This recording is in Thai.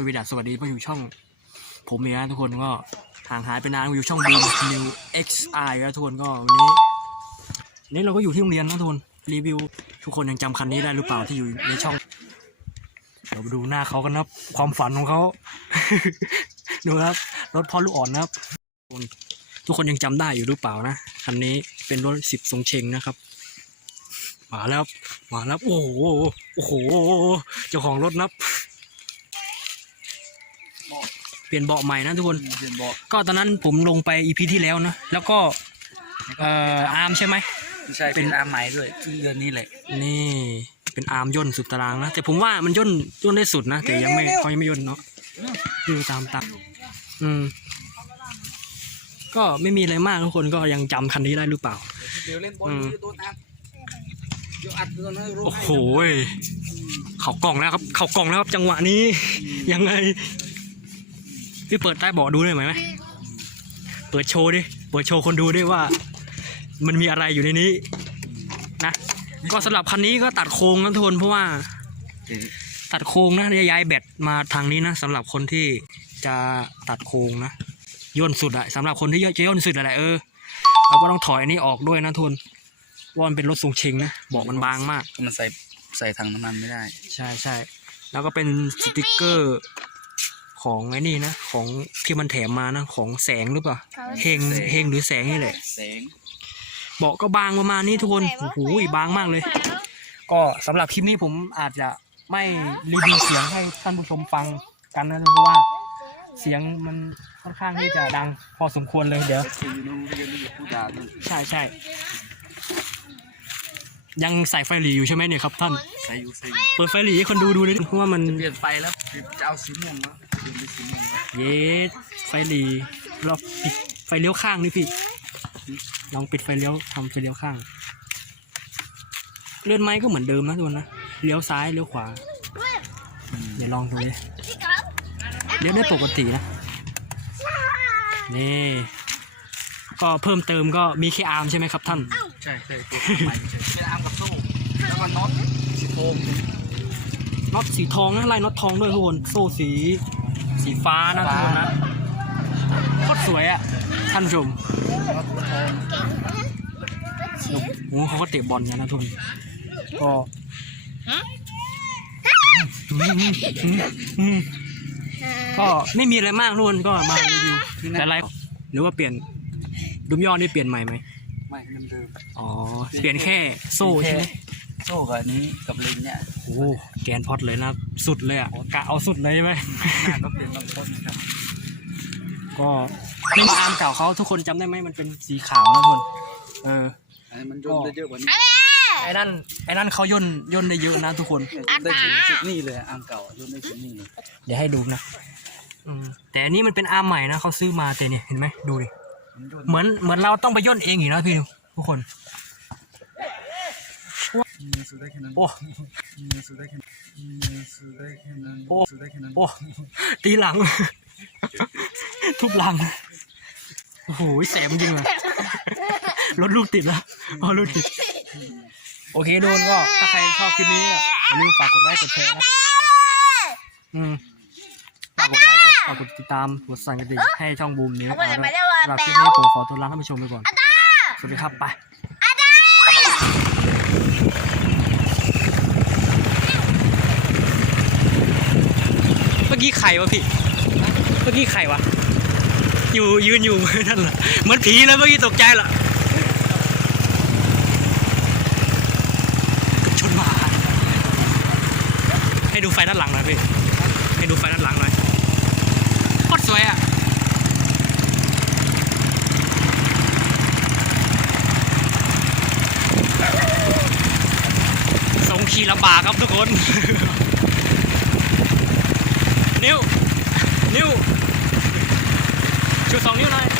สวีดัสสวัสดีมาอยู่ช่อง ผมเองนะทุกคนก็ห่างหายไปนานอยู่ช่อง Boom New XI แล้วทุกคนก็วันนี้วันนี้เราก็อยู่ที่โรงเรียนนะทุกคนรีวิว ทุกคนยังจำคันนี้ได้หรือเปล่าที่อยู่ในช่องเดี๋ยวไปดูหน้าเขากันนะครับความฝันของเขา ดูครับรถพ่อลูกอ่อนนะครับทุกคนยังจำได้อยู่หรือเปล่านะคันนี้เป็นรถสิบทรงเชงนะครับมาแล้วมาแล้วโอ้โหโอ้โหเจ้าของรถนะับ เปลี่ยนเบาะใหม่นะทุกคนเรียนบอกก็ตอนนั้นผมลงไปอีพีที่แล้วนะแล้วก็เอ่ออาร์มใช่ไหมไม่ใช่เป็นอาร์มใหม่ด้วยซึ่งเดือนนี้แหละนี่เป็นอาร์มย่นสุดตารางนะแต่ผมว่ามันย่นย่นได้สุดนะแต่ยังไม่เขายังไม่ย่นเนาะดูตามตามอืม ก็ไม่มีอะไรมากทุกคนก็ยังจำคันนี้ได้หรือเปล่า เดี๋ยวเล่นบอลอืม โดนอัดเดี๋ยวอัดโดนให้รู้โอ้ให้โหยเขากล่องแล้วครับ เขากล่องแล้วครับจังหวะนี้ ยังไง พี่เปิดใต้เบาะดูได้ไหมไหมเปิดโชว์ดิ เปิดโชว์คนดูด้วยว่า มันมีอะไรอยู่ในนี้ นะ ก็สำหรับคันนี้ก็ตัดโค้งนะทุกคนเพราะว่า ตัดโค้งนะย้ายแบตมาทางนี้นะสำหรับคนที่จะตัดโค้งนะย่นสุดอะสำหรับคนที่จะย่นสุดอะไรเออเราก็ต้องถอยอันนี้ออกด้วยนะทุนว่ามันเป็นรถทรงเชงนะเบอกมันบางมาก มันใส่ใส่ถังน้ำมันไม่ได้ ใช่ใช่แล้วก็เป็นสติกเกอร์ ของไอ้นี่นะ ของที่มันแถมมานะ ของแสงหรือเปล่าเฮงแสงเฮงหรือแสงนี่แหละแสงเบาะก็บางประมาณนี้ทุกคนโอ้โหบางมากเลย ก็สำหรับคลิปนี้ผมอาจจะไม่รีวิวเสียงให้ท่านผู้ชมฟังกันนะเพราะว่าเสียงมันค่อนข้างที่จะดังพอสมควรเลยเดี๋ยวคืออยู่โรงเรียนนี่ผู้ด่าด้วยใช่ใช่ยังใส่ไฟหลีอยู่ใช่ไหมเนี่ยครับท่านใส่อยู่ใส่อยู่เปิดไฟหลีให้คนดูดูดิเพราะว่ามันเปลี่ยนไฟแล้วจะเอาสีม่วงแล้ว เปลี่ยนเป็นสีม่วงแล้วเย็ดไฟหลีเราปิดไฟเลี้ยวข้างนี่พี่ ลองปิดไฟเลี้ยวทำไฟเลี้ยวข้าง เลื่อนไม้ก็เหมือนเดิมนะทุกคนนะ เลี้ยวซ้ายเลี้ยวขวา เดี๋ยวลองดูเลยเลี้ยวได้ปกตินะ นี่ ก็เพิ่มเติมก็มีแค่อาร์มใช่ไหมครับท่าน ใช่ใช่ตัวใหม่ใช่เป็นอาร์มกับโซ่แล้วมันน็อตสีโทงน็อตสีทองนะลายน็อตทองด้วยทุกคน โซ่สี สีฟ้านะทุกคนนะโคตรสวยอะท่านผู้ชมน็อตทองโอ้โหเขาก็เตะบอลกันนะทุกคนก็อืมก็ไม่มีอะไรมากทุกคนก็มารีวิวแต่อะไรหรือว่าเปลี่ยนดุมยอดนี่เปลี่ยนใหม่ไหมไม่เดิมเดิมอ๋อเปลี่ยนแค่โซ่ใช่ไหม โซ่กับอันนี้กับเลนเนี่ยโอ้โหแกนพอดเลยนะสุดเลยอะกะเอาสุดเลยใช่ไหม หน้าก็เปลี่ยนบางคนนะครับก็ไม่มาอามเก่าเขาทุกคนจำได้ไหมมันเป็นสีขาวนะทุกคนเออ อันนี้มันย่นได้เยอะกว่านี้ไอ้นั่นไอ้นั่นเขาย่นย่นได้เยอะนะทุกคนได้ถึงจุดนี่เลยอาร์มเก่าย่นได้ถึงนี่เลยเดี๋ยวให้ดูนะอืมแต่อันนี้มันเป็นอาร์มใหม่นะเขาซื้อมาแต่เนี่ยเห็นไหมดูดิมันย่นเหมือนเหมือนเราต้องไปย่นเองอีกนะพี่ดูทุกคนมี สุดได้แค่นั้นโอ้มีสุดได้แค่นั้นมีสุดได้แค่นั้นโอ้สุดได้แค่นั้นโอ้ตีหลัง ทุบหลัง โอ้โหแสบจริงเลยรถลูกติดแล้วอ๋อลูกติด โอเคโดนก็ ถ้าใครชอบคลิปนี้อะอย่าลืมฝากกดไลค์กดแชร์นะอืมฝากกดไลค์กดฝากกดติดตามกดสั่นกระดิ่งให้ช่องบูมนี้นะครับสำหรับคลิปนี้ผมขอตัวลาท่านผู้ชมไปก่อน สวัสดีครับไป มื่อกี้ใครวะพี่ เมื่อกี้ใครวะ อยู่ยืนอยู่นั่นเหรอเหมือนผีเลยเมื่อกี้ตกใจเหรอเกือบชนมา ให้ดูไฟด้านหลังหน่อยพี่ ให้ดูไฟด้านหลังหน่อยโคตรสวยอะสงขี่ลำบากครับทุกคน นิ้ว นิ้ว ชูสองนิ้วหน่อย